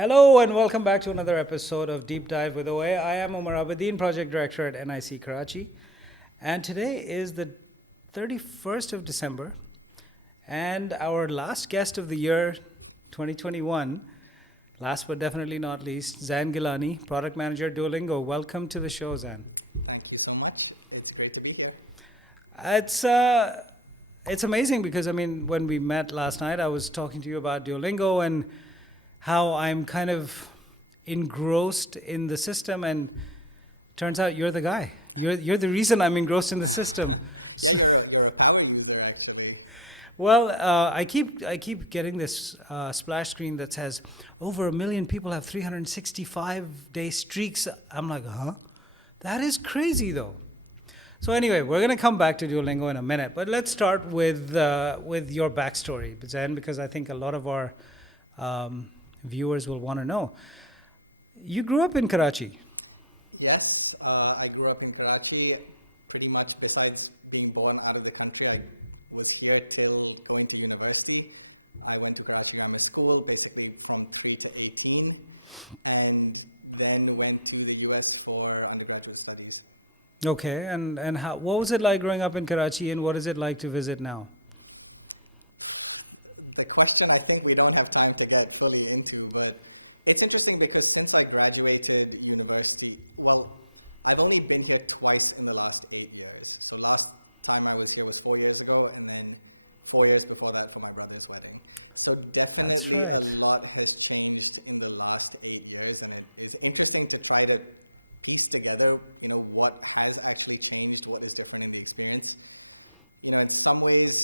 Hello and welcome back to another episode of Deep Dive with OA. I am Omar Abedin, Project Director at NIC Karachi. And today is the 31st of December and our last guest of the year 2021. Last but definitely not least, Zan Gilani, Product Manager, Duolingo. Welcome to the show, Zan. Thank you so much. It's great to be here. It's amazing because, when we met last night, I was talking to you about Duolingo and how I'm kind of engrossed in the system, and turns out you're the guy. You're the reason I'm engrossed in the system. So, well, I keep getting this splash screen that says over 1 million people have 365-day streaks. I'm like, huh? That is crazy, though. So anyway, we're going to come back to Duolingo in a minute, but let's start with your backstory, Zen, because I think a lot of our viewers will want to know. You grew up in Karachi. Yes, I grew up in Karachi. Pretty much besides being born out of the country, I was here till going to university. I went to Karachi Grammar School, basically from 3 to 18, and then went to the US for undergraduate studies. Okay, and what was it like growing up in Karachi, and what is it like to visit now? The question I think we don't have time to get fully into, but it's interesting because since I graduated university, well, I've only been here twice in the last 8 years. The last time I was here was 4 years ago, and then 4 years before that for my brother's wedding. So definitely That's right. a lot has changed in the last 8 years, and it is interesting to try to piece together, what has actually changed, what is different in the experience. In some ways,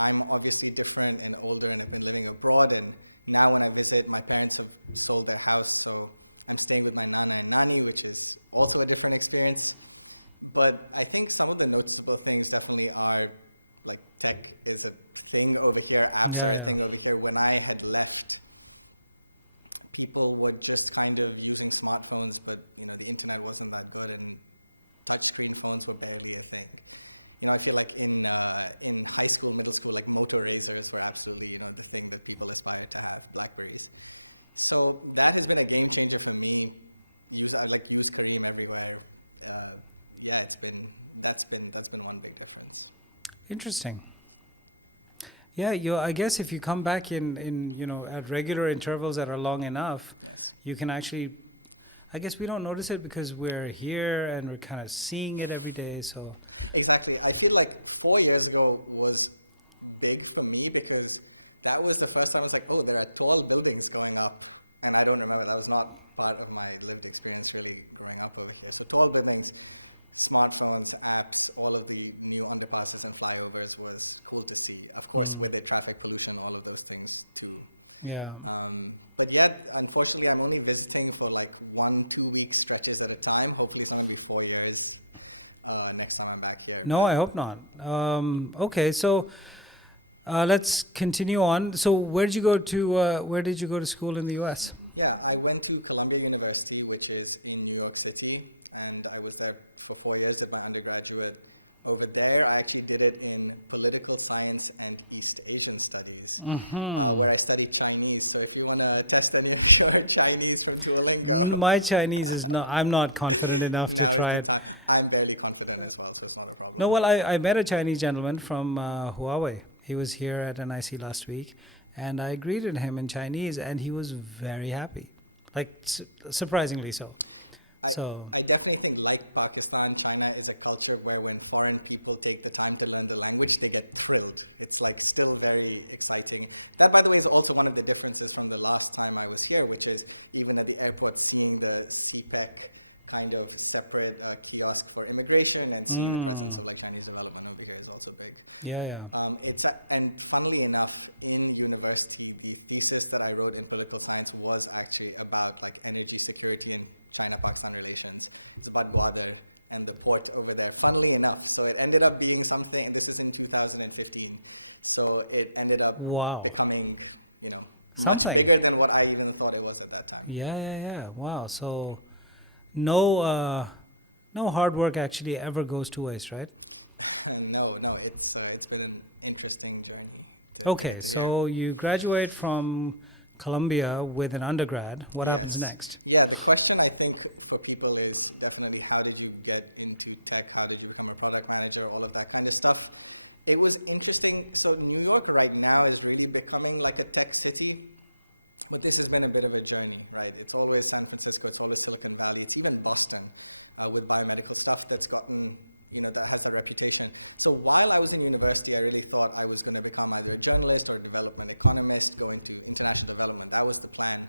I'm obviously preferring an older and I've been living abroad, and now when I visit, my parents have sold their house, so I'm staying with my nana and nanny, which is also a different experience. But I think some of the noticeable things definitely are, like, tech is a thing over here, thing over here. When I had left, people were just kind of using smartphones, but the internet wasn't that good, and touchscreen phones were barely a thing. I feel like in high school, middle school, like mobile razors are absolutely the thing that people aspire to have, BlackBerry. So that has been a game changer for me. I've used Korean everywhere. That's been one big difference. Interesting. Yeah, I guess if you come back in at regular intervals that are long enough, you can actually. I guess we don't notice it because we're here and we're kind of seeing it every day. So. Exactly. I feel like 4 years ago was big for me because that was the first time I was like, oh, there are tall buildings going up. And I don't remember, that was not part of my lived experience really growing up over here. So tall buildings, smartphones, apps, all of the new underpasses and flyovers was cool to see. Of course, with the traffic pollution, all of those things too. Yeah. But yet, unfortunately, I'm only visiting for like 1-2 week stretches at a time. Hopefully, it's only 4 years. Next time I'm back here. No, I hope not. Okay, so let's continue on. So where did you go to school in the U.S.? Yeah, I went to Columbia University, which is in New York City, and I was there for 4 years with my undergraduate. Over there, I actually did it in political science and East Asian studies, where I studied Chinese. So if you want to test any Chinese from Duolingo, my Chinese is not. I'm not confident enough to try it. I'm very confident as well. So it's not a problem. No, well, I met a Chinese gentleman from Huawei. He was here at NIC last week, and I greeted him in Chinese, and he was very happy, like surprisingly so. I definitely think, like Pakistan, China is a culture where when foreign people take the time to learn the language, they get thrilled. It's like still very exciting. That, by the way, is also one of the differences from the last time I was here, which is even at the airport, seeing the CPEC kind of separate kiosk for immigration and seeing like Chinese development over there is also big. Yeah. And funnily enough, in university, the thesis that I wrote in political science was actually about like energy security in China-Pakistan relations. It's about water and the port over there. Funnily enough, so it ended up being something. This is in 2015, so it ended up becoming something bigger than what I even thought it was at that time. Yeah. Wow. So no hard work actually ever goes two ways, right? No, it's been an interesting journey. Okay, so you graduate from Columbia with an undergrad. What happens next? Yeah, the question I think for people is definitely how did you get into tech? How did you become a product manager? All of that kind of stuff. It was interesting. So New York right now is really becoming like a tech city, but this has been a bit of a journey, right? It's always San Francisco, it's always Silicon Valley, it's even Boston with biomedical stuff that's gotten, that has a reputation. So while I was in university, I really thought I was going to become either a journalist or a development economist, going to international development. That was the plan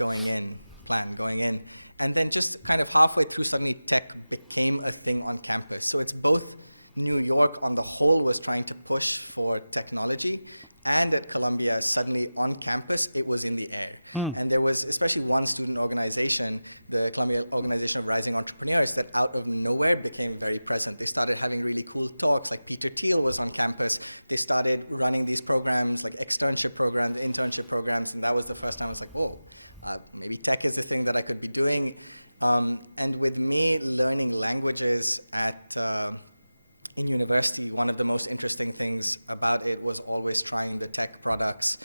going in. And then just kind of halfway through, suddenly tech became a thing on campus. So it's both New York on the whole was trying to push for technology, and at Columbia, suddenly on campus, it was in the air. And there was, especially one student organization, the Columbia Organization of Rising Entrepreneurs, that out of nowhere became very present. They started having really cool talks, like Peter Thiel was on campus. They started running these programs, like externship programs, internship programs, and that was the first time I was like, oh, maybe tech is the thing that I could be doing. And with me learning languages in university, one of the most interesting things about it was always trying the tech products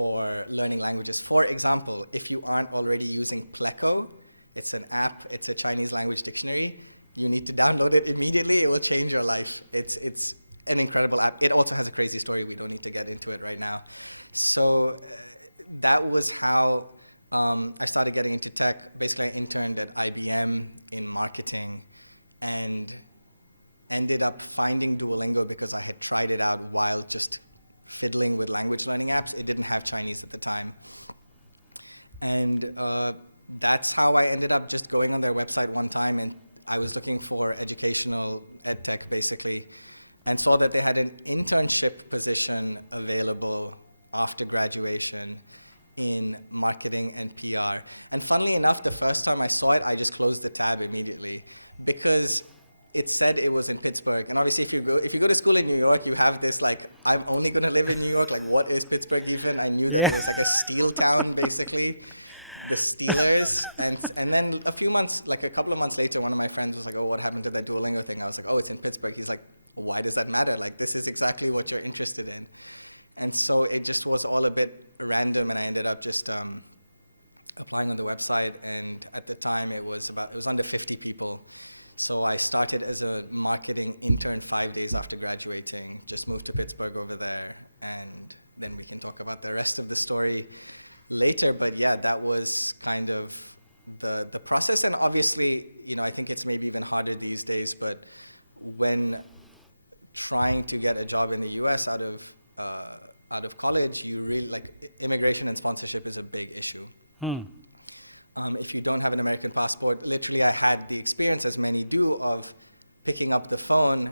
for learning languages. For example, if you aren't already using Pleco, it's an app, it's a Chinese language dictionary, you need to download it immediately, it will change your life. It's an incredible app. It also has a crazy story, we don't need to get into it right now. So that was how I started getting into tech. This I interned at IBM in marketing and ended up finding Duolingo because I had tried it out while just fiddling with language learning apps. It didn't have Chinese at the time. And that's how I ended up just going on their website one time, and I was looking for educational ed tech basically, and saw that they had an internship position available after graduation in marketing and PR. And funnily enough, the first time I saw it, I just closed the tab immediately because it said it was in Pittsburgh. And obviously, if you go to school in New York, you have this like, I'm only going to live in New York. Like, what is Pittsburgh region? I knew it was like a steel town, basically. The Steelers. And then a couple of months later, one of my friends was like, oh, what happened to that Duolingo thing? I was like, oh, it's in Pittsburgh. He's like, why does that matter? Like, this is exactly what you're interested in. And so it just was all a bit random, and I ended up just applying on the website. And at the time, it was under 50 people. So I started as a marketing intern 5 days after graduating, just moved to Pittsburgh over there, and then we can talk about the rest of the story later. But yeah, that was kind of the process, and obviously, I think it's maybe even harder these days, but when trying to get a job in the US out of college, you really, immigration and sponsorship is a big issue. If you don't have an American passport, literally I had the experience, as many do, of picking up the phone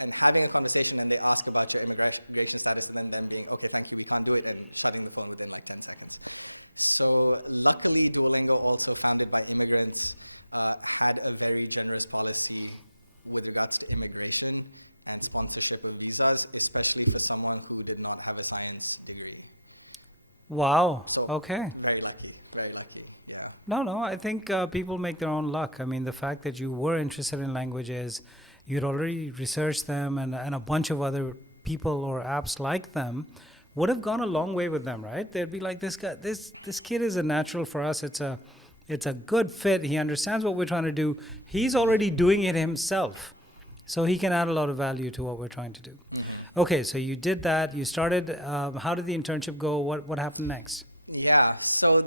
and having a conversation, and they ask about your immigration status, and then being, okay, thank you, we can't do it, and shutting the phone within 10 seconds. So luckily, Duolingo, also founded by immigrants, had a very generous policy with regards to immigration and sponsorship of visas, especially for someone who did not have a science degree. Wow, So, okay. Very lucky, yeah. No, I think people make their own luck. I mean, the fact that you were interested in languages, you'd already researched them, and a bunch of other people or apps like them would have gone a long way with them, right? They'd be like, this guy, this kid is a natural for us. It's a good fit. He understands what we're trying to do. He's already doing it himself, so he can add a lot of value to what we're trying to do. Okay, so you did that. You started. How did the internship go? What happened next? Yeah. So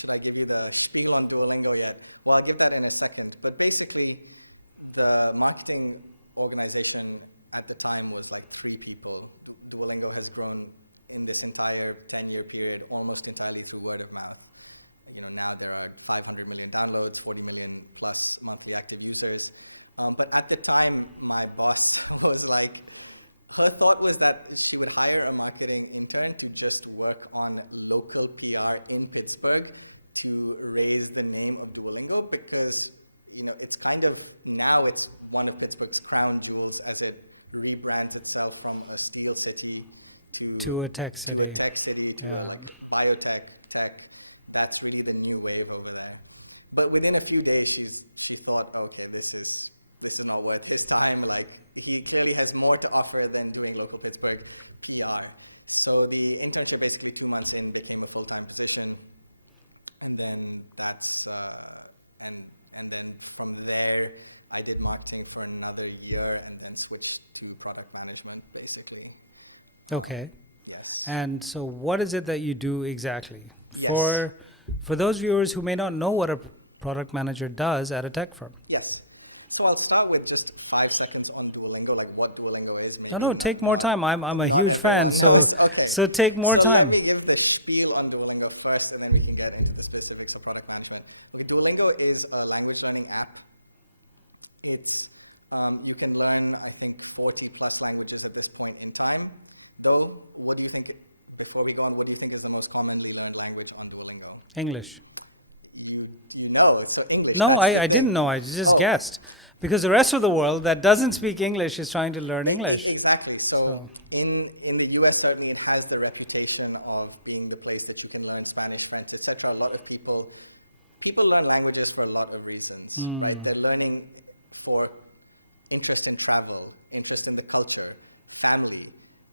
should I give you the spiel on Duolingo yet? Well, I'll give that in a second. But basically, the marketing organization at the time was like 3 people. Duolingo has grown in this entire 10-year period almost entirely through word of mouth. Now there are 500 million downloads, 40 million plus monthly active users. But at the time, my boss was like, her thought was that she would hire a marketing intern to just work on local PR in Pittsburgh to raise the name of Duolingo, because it's kind of, now it's one of Pittsburgh's crown jewels as it rebrands itself from a steel city to a tech city. To biotech, tech. That's really the new wave over there. But within a few days, she thought, okay, this is not worth this time. Like, he clearly has more to offer than doing local Pittsburgh PR. So the internship basically 2 months in became a full-time position, and then and then from there I did marketing for another year and then switched to product management basically. Okay. Yes. And so what is it that you do exactly? Yes. For those viewers who may not know what a product manager does at a tech firm. Yes. So I'll start with just 5 seconds on Duolingo, like what Duolingo is. No, take more time. I'm a huge fan, so take more time. Let me give the spiel on Duolingo first, and then we can get into the specifics of product management. Duolingo is a language learning app. It's you can learn, I think, 40 plus languages at this point in time. Though, what do you think? Before we go on, what do you think is the most commonly learned language on Duolingo? English. You know, so English. No, I didn't know. I just guessed. Because the rest of the world that doesn't speak English is trying to learn English. Exactly. So in the US, certainly it has the reputation of being the place that you can learn Spanish, French, etc. A lot of people learn languages for a lot of reasons. Right? They're learning for interest in travel, interest in the culture, family.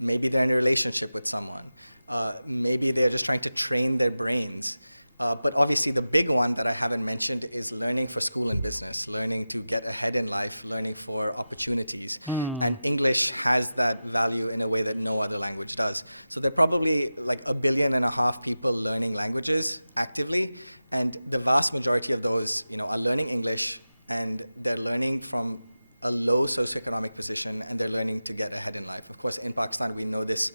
Maybe they're in a relationship with someone. Maybe they're just trying to train their brains. But obviously the big one that I haven't mentioned is learning for school and business, learning to get ahead in life, learning for opportunities. And English has that value in a way that no other language does. So there are probably like 1.5 billion people learning languages actively, and the vast majority of those are learning English, and they're learning from a low socioeconomic position, and they're learning to get ahead in life. Of course, in Pakistan, we know this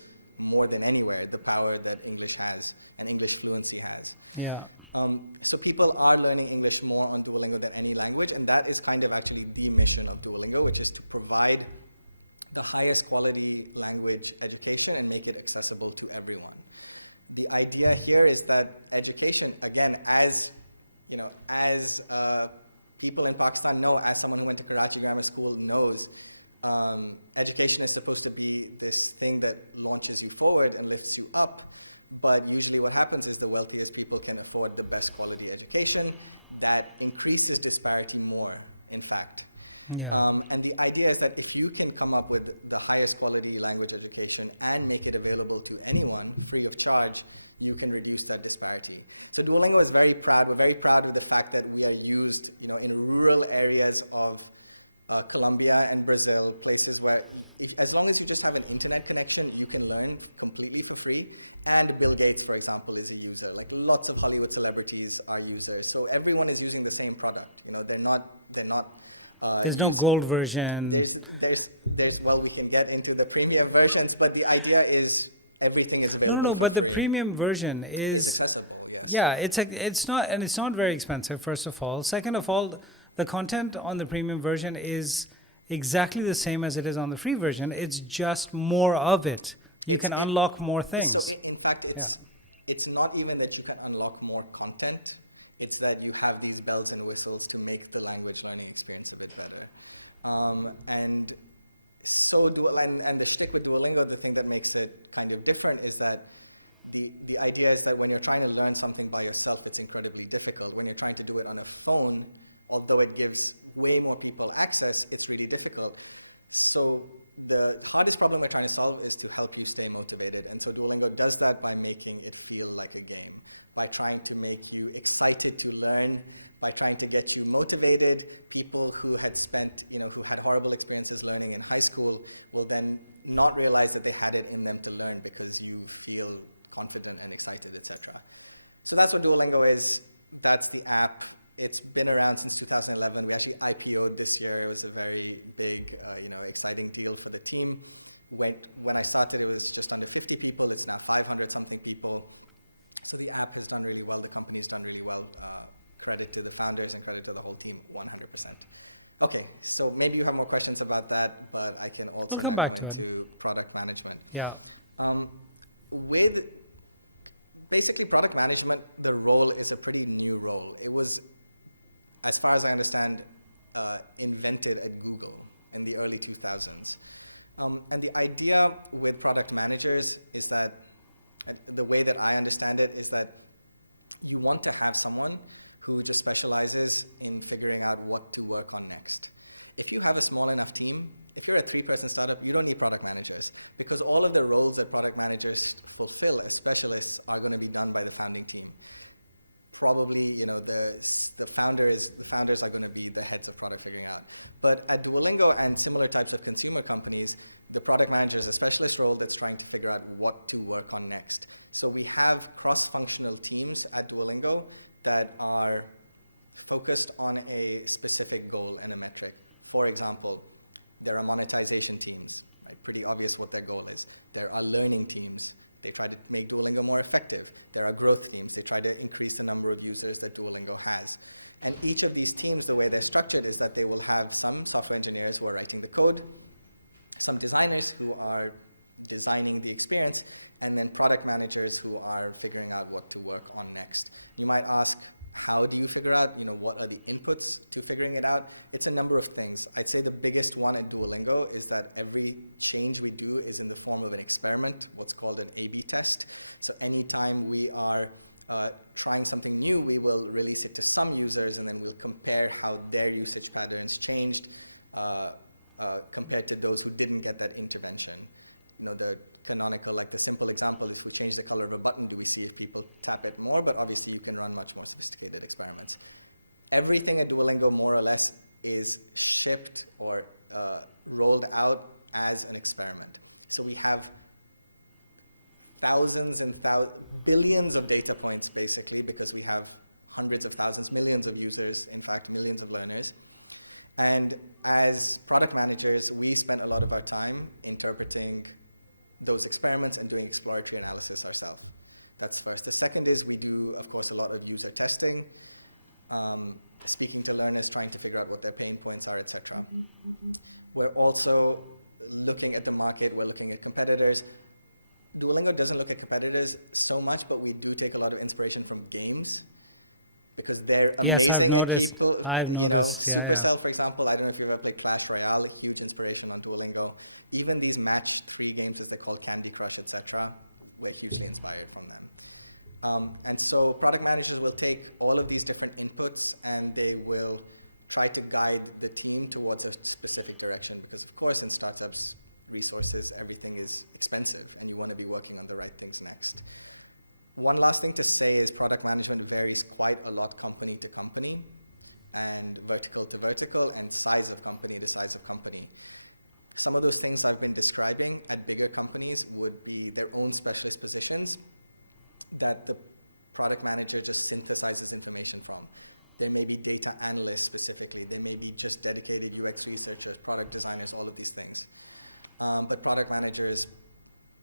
more than anywhere, the power that English has and English fluency has. Yeah. So people are learning English more on Duolingo than any language, and that is kind of actually the mission of Duolingo, which is to provide the highest quality language education and make it accessible to everyone. The idea here is that education, again, as people in Pakistan know, as someone who went to Karachi Grammar School knows, education is supposed to be this thing that launches you forward and lifts you up. But usually what happens is the wealthiest people can afford the best quality education. That increases disparity more, in fact. Yeah. And the idea is that if you can come up with the highest quality language education and make it available to anyone free of charge, you can reduce that disparity. So Duolingo is very proud. We're very proud of the fact that we are used in rural areas of Colombia and Brazil, places where as long as you just have an internet connection, you can learn completely for free. And Bill Gates, for example, is a user. Like lots of Hollywood celebrities are users. So everyone is using the same product. They're not. There's no gold version. Well, we can get into the premium versions, but the idea is everything is. No. But the premium version is, it's not very expensive. First of all, second of all, the content on the premium version is exactly the same as it is on the free version. It's just more of it. You can unlock more things. So in fact, it's not even that you can unlock more content. It's that you have these bells and whistles to make the language learning experience a bit better. And the trick with Duolingo, the thing that makes it kind of different is that the idea is that when you're trying to learn something by yourself, it's incredibly difficult. When you're trying to do it on a phone, although it gives way more people access, it's really difficult. So the hardest problem we're trying to solve is to help you stay motivated. And so Duolingo does that by making it feel like a game, by trying to make you excited to learn, by trying to get you motivated. People who had who had horrible experiences learning in high school will then not realize that they had it in them to learn because you feel confident and excited, etc. So that's what Duolingo is. That's the app. It's been around since 2011. We actually IPO'd this year. It's a very big, exciting deal for the team. When I started, it was just under 50 people. It's now 500-something people. So the app has done really well. The company's done really well. Credit to the founders and credit to the whole team, 100%. Okay, so maybe you have more questions about that, but I can also... We'll come back to it. Product management. Yeah. With basically product management, the role is a pretty new role. It was, as far as I understand, invented at Google in the early 2000s. And the idea with product managers is that, the way that I understand it is that you want to have someone who just specializes in figuring out what to work on next. If you have a small enough team, if you're a 3-person startup, you don't need product managers because all of the roles that product managers fulfill as specialists are going to be done by the founding team. Probably, the founders are going to be the heads of product figuring out. But at Duolingo and similar types of consumer companies, the product manager is a specialist role that's trying to figure out what to work on next. So we have cross-functional teams at Duolingo that are focused on a specific goal and a metric. For example, there are monetization teams, like pretty obvious what their goal is. There are learning teams. They try to make Duolingo more effective. There are growth teams. They try to increase the number of users that Duolingo has. And each of these teams, the way they're structured is that they will have some software engineers who are writing the code, some designers who are designing the experience, and then product managers who are figuring out what to work on next. You might ask, how do you figure out, what are the inputs to figuring it out? It's a number of things. I'd say the biggest one at Duolingo is that every change we do is in the form of an experiment, what's called an A/B test. So anytime we are trying something new, we will release it to some users, and then we'll compare how their usage patterns changed compared to those who didn't get that intervention. The canonical, the simple example is we change the color of a button, do we see if people tap it more? But obviously you can run much more sophisticated experiments. Everything at Duolingo more or less is shipped or rolled out as an experiment. So we have thousands and billions of data points basically, because we have hundreds of thousands, millions of users, in fact millions of learners. And as product managers, we spend a lot of our time interpreting those experiments and doing exploratory analysis ourselves. That's first. The second is we do, of course, a lot of user testing, speaking to learners, trying to figure out what their pain points are, etc. We're also looking at the market, we're looking at competitors. Duolingo doesn't look at competitors so much, but we do take a lot of inspiration from games. Because they're yes, I've noticed. People, I've noticed, yeah. For example, I don't know if you've ever played Clash Royale, a huge inspiration on Duolingo. Even these match-3 games, as they're called, Candy Crush, etc., were hugely inspired from that. And so product managers will take all of these different inputs and they will try to guide the team towards a specific direction. Because, of course, in startups, resources, everything is expensive, and you want to be working on the right things next. One last thing to say is product management varies quite a lot company to company, and vertical to vertical, and size of company to size of company. Some of those things I've been describing at bigger companies would be their own specialist positions that the product manager just synthesizes information from. There may be data analysts specifically, there may be just dedicated UX researchers, product designers, all of these things. But product managers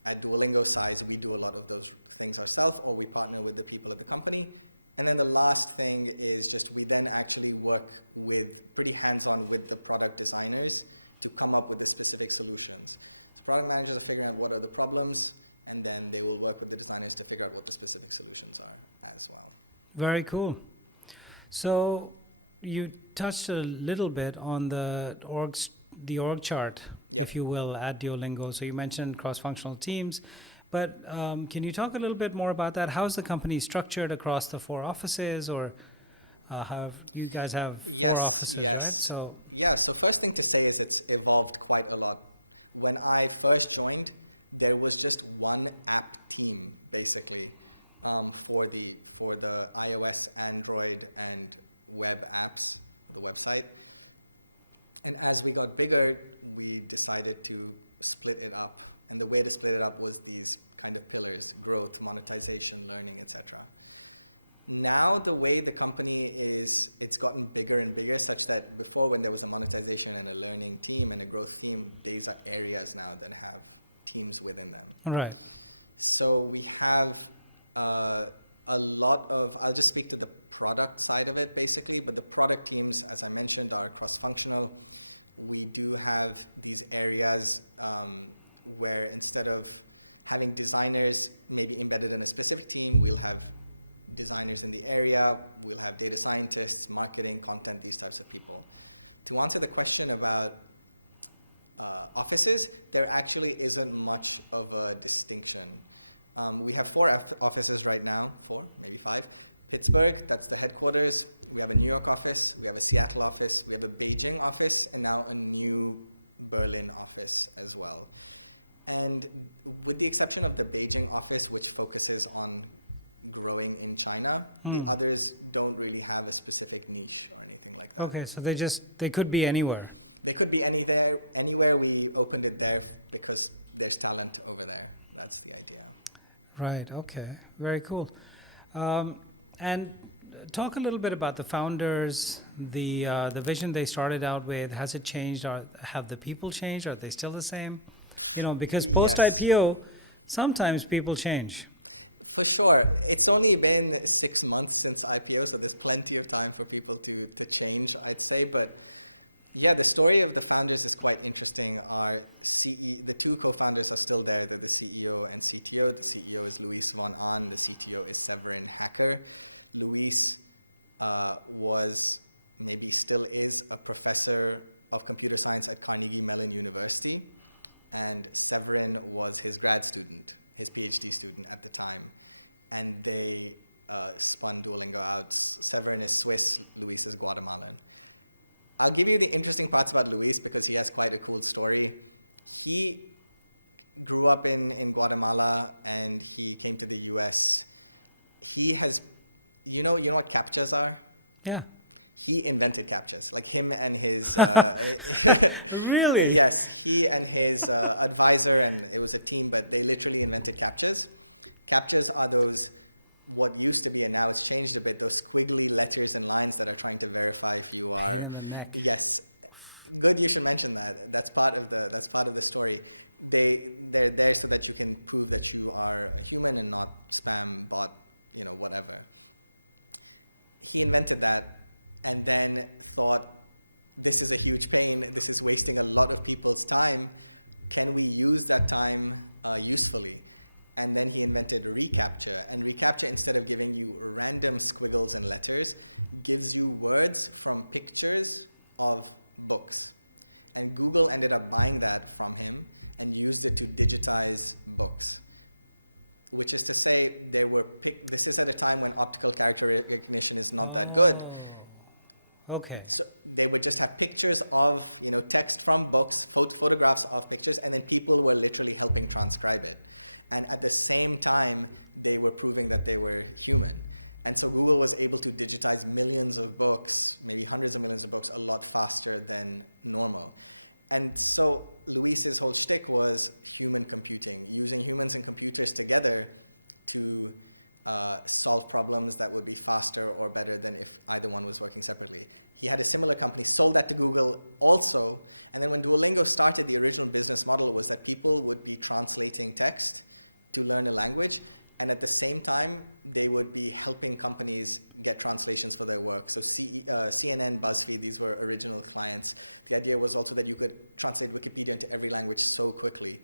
at Duolingo size, we do a lot of those things ourselves, or we partner with the people at the company. And then the last thing is just we then actually work with pretty hands-on with the product designers to come up with the specific solutions. Product managers are figuring out what are the problems, and then they will work with the designers to figure out what the specific solutions are as well. Very cool. So you touched a little bit on the org chart, if you will, at Duolingo. So you mentioned cross-functional teams, but can you talk a little bit more about that? How is the company structured across the 4 offices, or you guys have 4 offices, right? So the first thing to say is it's evolved quite a lot. When I first joined, there was just one app team, basically, for the iOS, Android, and web apps, the website. And as we got bigger, we decided to split it up. And the way to split it up was these kind of pillars: growth, monetization, learning, etc. Now the way the company is, it's gotten bigger and bigger, such that before, when there was a monetization and a learning team and a growth team, these are areas now that have teams within them. Right. So we have a lot of, I'll just speak to the product side of it basically, but the product teams, as I mentioned, are cross-functional. We do have these areas where instead of having designers maybe embedded in a specific team, we'll have designers in the area, we'll have data scientists, marketing, content, these types of people. To answer the question about offices, there actually isn't much of a distinction. We have 4 offices right now, 4, maybe 5. Pittsburgh, that's the headquarters. We have a New York office, we have a Seattle office, we have a Beijing office, and now a new Berlin office as well. And with the exception of the Beijing office, which focuses on growing in China, others don't really have a specific niche or anything like that. Okay, so they could be anywhere. They could be anywhere we opened it there because there's talent over there. That's the idea. Right, okay, very cool. And talk a little bit about the founders, the vision they started out with. Has it changed? Have the people changed? Are they still the same? You know, because post-IPO, sometimes people change. For sure. It's only been 6 months since IPO, so there's plenty of time for people to change, I'd say. But yeah, the story of the founders is quite interesting. The two co-founders are still there. They're the CEO and CTO. The CEO is Luis Van Aan. The CTO is Severin Hacker. Luis he still is a professor of computer science at Carnegie Mellon University. And Severin was his grad student, his PhD student at the time. And they spun Duolingo out. Severin is Swiss, Luis is Guatemalan. I'll give you the interesting parts about Luis because he has quite a cool story. He grew up in Guatemala and he came to the US. He has, you know what CAPTCHAs are? Yeah. He invented CAPTCHAs, like him and his... Really? Yes, he and his advisor and there was a team that they literally invented CAPTCHAs. CAPTCHAs are those, what used to be, now it's changed a bit, those squiggly letters and lines that are trying to verify if you Pain in the neck. Yes. Good you to mention that. That's part of the story. They're there so that you can prove that you are a human and not spam, but whatever. He invented that and then thought, this is a huge thing, this is wasting a lot of people's time. Can we use that time usefully? And then he invented reCAPTCHA. And reCAPTCHA, instead of giving you random squiggles and letters, gives you words from pictures of books. And Google ended up buying that from him and used it to digitize books. Which is to say, this is at a time when optical character recognition is not that good. Okay. So they would just have pictures of text from books, photographs of pictures, and then people were literally helping transcribe it. And at the same time, they were proving that they were human. And so Google was able to digitize millions of books, maybe hundreds of millions of books, a lot faster than normal. And so Luis's whole trick was human computing, using humans and computers together to solve problems that would be faster or better than if either one was working separately. He had a similar company, sold that to Google also, and then when Duolingo started, the original business model was that people would be translating text to learn the language, and at the same time, they would be helping companies get translations for their work. So CNN, BuzzFeed, these were original clients. The idea was also that you could translate Wikipedia to every language so quickly.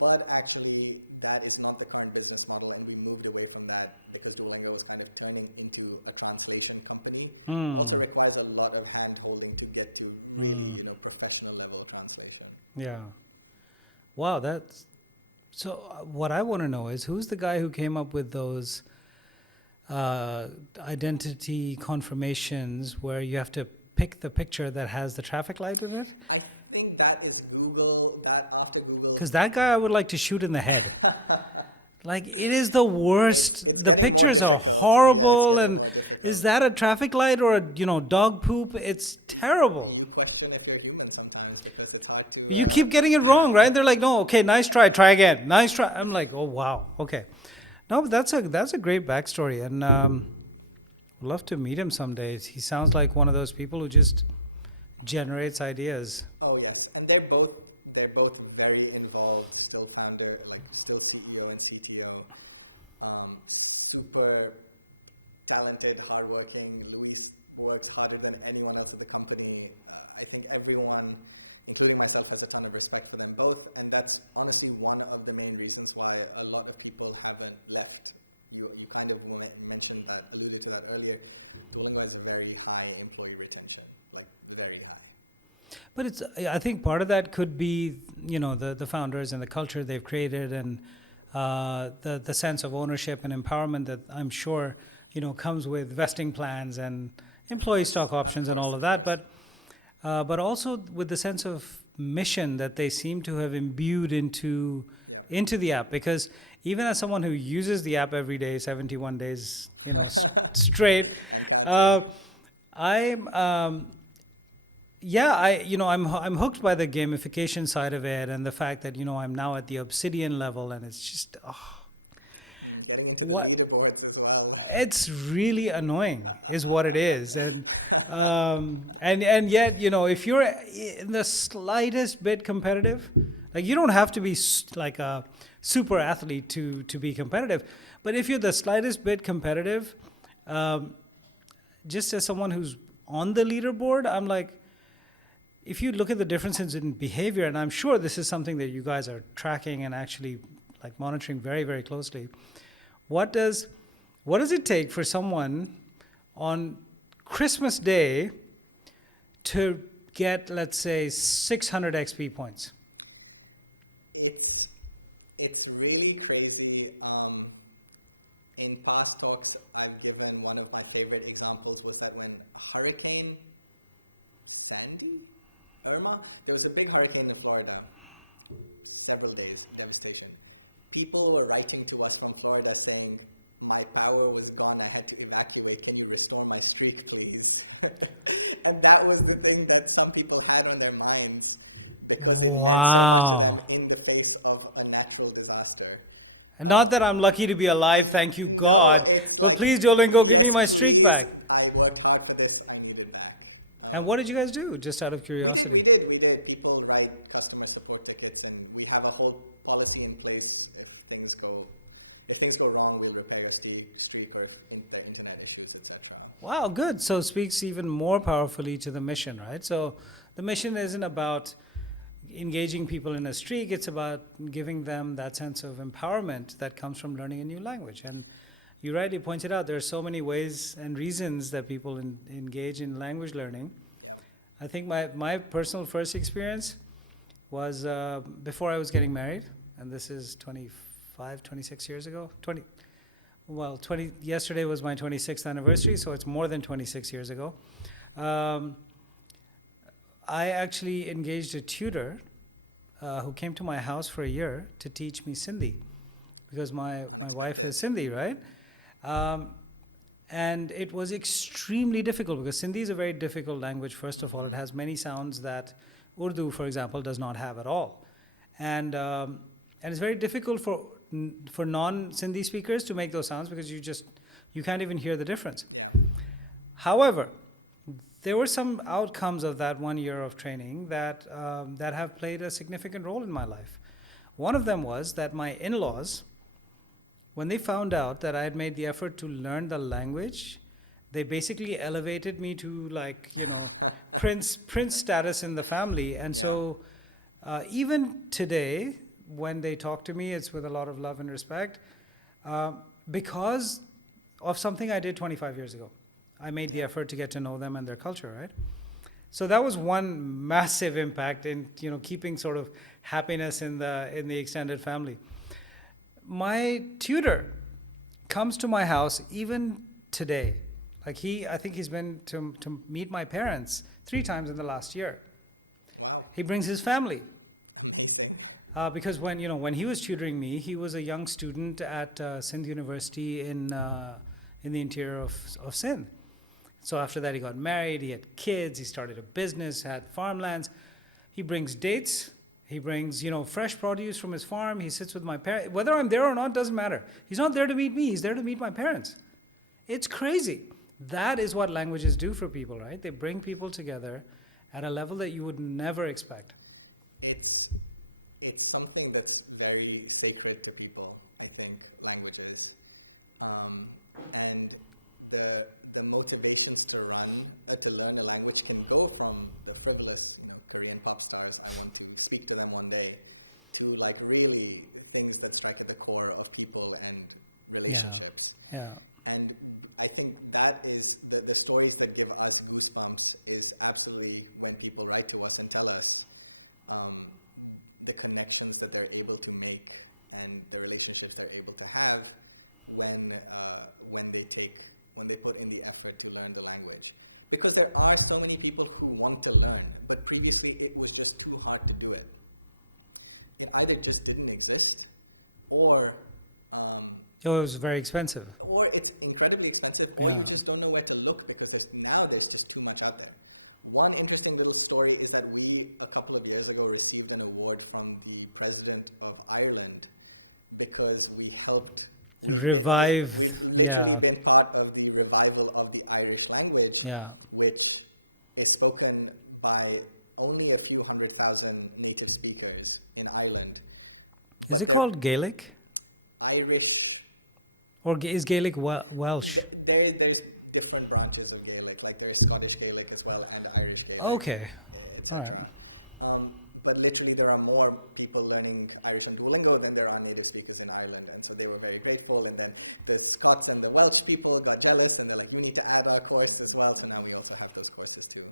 But actually, that is not the current business model, and we moved away from that because Duolingo was kind of turning into a translation company. Also requires a lot of hand-holding to get to professional level translation. Yeah. Wow, that's... So what I want to know is, who's the guy who came up with those identity confirmations where you have to pick the picture that has the traffic light in it? I think that is Google, that after Google... Because that guy I would like to shoot in the head. Like, it is the worst. The pictures are horrible, and is that a traffic light or a, dog poop? It's terrible. You keep getting it wrong, right? They're like, no, okay, nice try again. Nice try. I'm like, oh, wow, okay. No, but that's a great backstory, and I'd love to meet him someday. He sounds like one of those people who just generates ideas. Oh, yes, and they're both very involved, still founder, still CEO and CTO. Super talented, hardworking. Luis works harder than anyone else at the company. I think everyone, including myself, has a ton of respect for them both, and that's honestly one of the main reasons why a lot of people haven't left. You kind of mentioned that, alluded to that earlier. Duolingo has a very high employee retention, very high. But I think part of that could be, the founders and the culture they've created, and the sense of ownership and empowerment that I'm sure comes with vesting plans and employee stock options and all of that, but also with the sense of mission that they seem to have imbued into the app. Because even as someone who uses the app every day, 71 days, straight, I'm I'm hooked by the gamification side of it, and the fact that I'm now at the Obsidian level, and it's just what it's really annoying is what it is. And yet, if you're in the slightest bit competitive, like, you don't have to be like a super athlete to be competitive, but if you're the slightest bit competitive, just as someone who's on the leaderboard, I'm like, if you look at the differences in behavior, and I'm sure this is something that you guys are tracking and actually like monitoring very, very closely, what does it take for someone on Christmas Day to get, let's say, 600 XP points? It's really crazy. In past talks, I've given one of my favorite examples was that when Hurricane Irma, there was a big hurricane in Florida, several days, devastation. People were writing to us from Florida saying, my power was gone, I had to evacuate, can you restore my streak, please? And that was the thing that some people had on their minds. Wow. In the face of a natural disaster. And not that I'm lucky to be alive, thank you God, but please, Duolingo, give me my streak back. I worked hard for this, I need it back. And what did you guys do, just out of curiosity? We did. People write customer support tickets, and we have a whole policy in place. If things go wrong, we repair streak or like internet issues, etc. Wow, good. So it speaks even more powerfully to the mission, right? So the mission isn't about engaging people in a streak, it's about giving them that sense of empowerment that comes from learning a new language. And you rightly pointed out there are so many ways and reasons that people engage in language learning. I think my personal first experience was before I was getting married, and this is 26 years ago. Yesterday was my 26th anniversary, so it's more than 26 years ago. I actually engaged a tutor who came to my house for a year to teach me Sindhi, because my wife is Sindhi, right? And it was extremely difficult, because Sindhi is a very difficult language. First of all, it has many sounds that Urdu, for example, does not have at all. And it's very difficult for non-Sindhi speakers to make those sounds, because you can't even hear the difference. However, there were some outcomes of that 1 year of training that have played a significant role in my life. One of them was that my in-laws, when they found out that I had made the effort to learn the language, they basically elevated me to prince status in the family. And so even today, when they talk to me, it's with a lot of love and respect, because of something I did 25 years ago. I made the effort to get to know them and their culture, right? So that was one massive impact in keeping sort of happiness in the extended family. My tutor comes to my house even today. Like I think he's been to meet my parents 3 times in the last year. He brings his family. Because when he was tutoring me, he was a young student at Sindh University in the interior of Sindh. So after that, he got married, he had kids, he started a business, had farmlands. He brings dates, he brings, fresh produce from his farm, he sits with my parents. Whether I'm there or not doesn't matter. He's not there to meet me, he's there to meet my parents. It's crazy. That is what languages do for people, right? They bring people together at a level that you would never expect. It's something that's very sacred to people, I think, languages. And the motivations to learn a language can go from the frivolous, Korean pop stars, I want to speak to them one day, to really things that strike at the core of people and relationships. Yeah. And I think that is the stories that give us goosebumps is absolutely when people write to us and tell us the connections that they're able to make and the relationships they're able to have when they take they put in the effort to learn the language. Because there are so many people who want to learn, but previously it was just too hard to do it. They either just didn't exist, or it was very expensive. or it's incredibly expensive, or Yeah. you just don't know where to look because now there's just too much out there. One interesting little story is that we, a couple of years ago, received an award from the President of Ireland because we helped Revive, we've yeah. literally been part of the revival of the Irish language, Yeah. which is spoken by only a few 100,000 native speakers in Ireland. Is it called Gaelic? Irish. Or is Gaelic Welsh? There's different branches of Gaelic, like there's Scottish Gaelic as well and Irish Gaelic. Okay, all right. But literally there are more people learning Irish and Duolingo than there are native speakers in Ireland, and so they were very grateful. And then there's Scots and the Welsh people got jealous, and they're like, we need to add our course as well, so now we also have those courses too.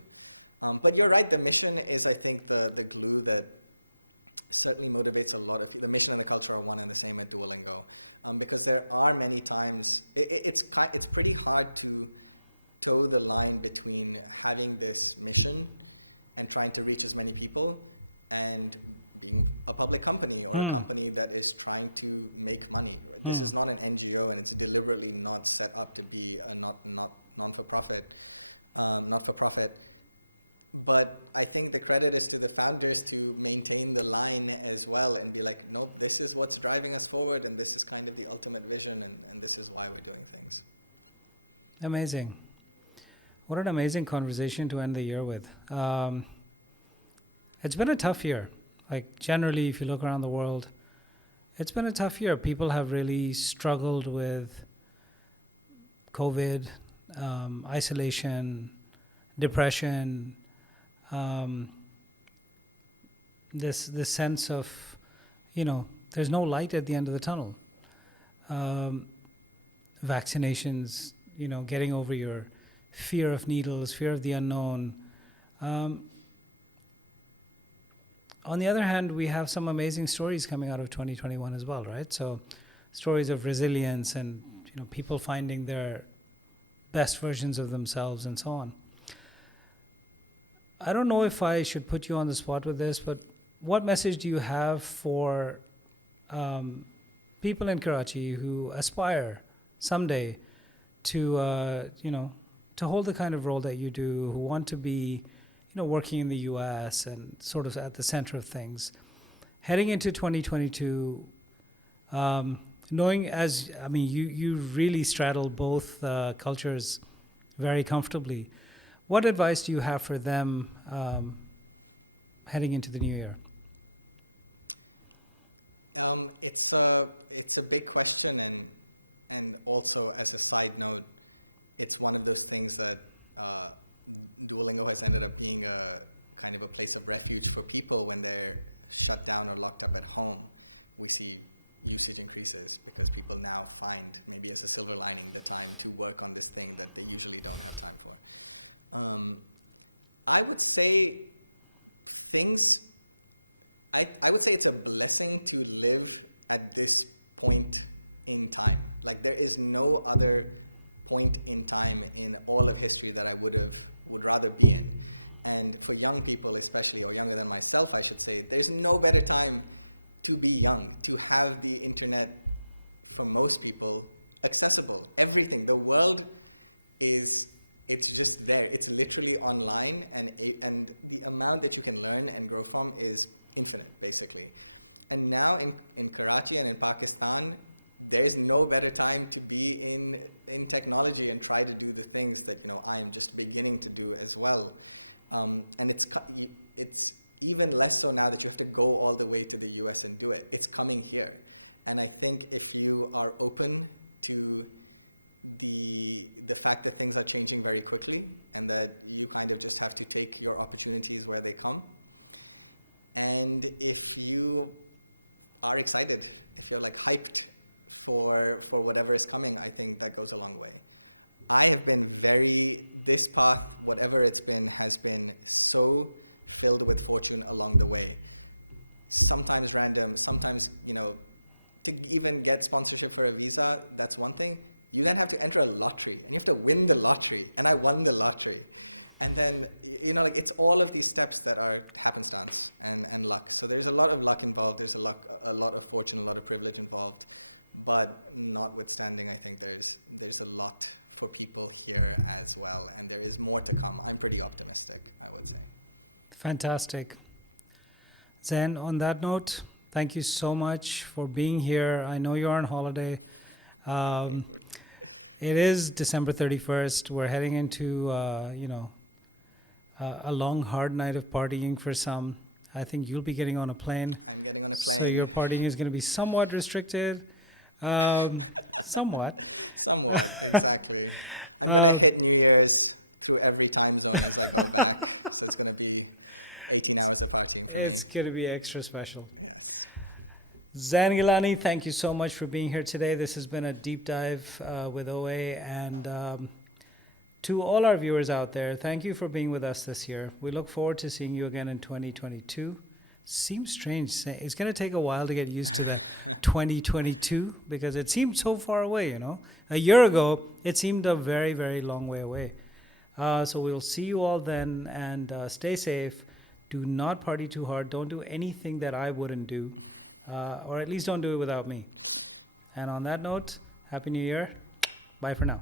But you're right, the mission is, I think, the glue that certainly motivates a lot of people. The mission and the culture are one and the same like Duolingo. Because there are many times, it's pretty hard to toe the line between having this mission and trying to reach as many people and being a public company or a company that is trying to make money. This is not an NGO, and it's deliberately not set up to be a non-for-profit. But I think the credit is to the founders to maintain the line as well and be like, no, this is what's driving us forward, and this is kind of the ultimate vision, and this is why we're doing things. Amazing. What an amazing conversation to end the year with. It's been a tough year. Like generally, if you look around the world, it's been a tough year. People have really struggled with COVID, isolation, depression, this sense of, there's no light at the end of the tunnel. Vaccinations, getting over your fear of needles, fear of the unknown. On the other hand, we have some amazing stories coming out of 2021 as well, right? So stories of resilience and, people finding their best versions of themselves and so on. I don't know if I should put you on the spot with this, but what message do you have for people in Karachi who aspire someday to, to hold the kind of role that you do, who want to be, working in the U.S. and sort of at the center of things, heading into 2022, knowing you really straddle both cultures very comfortably. What advice do you have for them heading into the new year? It's a big question, and also as a side note, it's one of those things that Duolingo has ended up being a kind of a place of refuge for people when they're shut down or locked up at home. We see usage increases because people now find, maybe as a silver lining, the time to work on this thing that they usually don't have time for. I would say I would say it's a blessing to live at this point in time. Like there is no other point in time in all of history that I would rather be in. And for young people especially, or younger than myself I should say, there's no better time to be young, to have the internet for most people accessible. Everything, the world it's just there. It's literally online, and the amount that you can learn and grow from is infinite, basically. And now in Karachi and in Pakistan, there is no better time to be in technology and try to do the things that I'm just beginning to do as well. And it's even less so now that you have to go all the way to the US and do it. It's coming here. And I think if you are open to the fact that things are changing very quickly and that you kind of just have to take your opportunities where they come, and if you are excited, if you're like hyped for whatever is coming, I think that goes a long way. I have been this path, whatever it's been, has been so filled with fortune along the way. Sometimes random, sometimes, to even get sponsorship for a visa, that's one thing. You then have to enter a lottery. You have to win the lottery. And I won the lottery. And then, it's all of these steps that are happenstance and luck. So there's a lot of luck involved. There's a lot of fortune, a lot of privilege involved. But notwithstanding, I think there's a lot for people here as well. And there is more to come. I'm pretty optimistic, I would say. Fantastic. Zan, on that note, thank you so much for being here. I know you're on holiday. It is December 31st. We're heading into, a long, hard night of partying for some. I think you'll be getting on a plane. So your partying is going to be somewhat restricted. Somewhat. Somewhat, exactly. And New Year's to every time zone. It's going to be extra special. Zan Gilani, thank you so much for being here today. This has been a deep dive with OA. And to all our viewers out there, thank you for being with us this year. We look forward to seeing you again in 2022. Seems strange. It's going to take a while to get used to that 2022 because it seemed so far away, A year ago, it seemed a very, very long way away. So we'll see you all then, and stay safe. Do not party too hard. Don't do anything that I wouldn't do, or at least don't do it without me. And on that note, Happy New Year. Bye for now.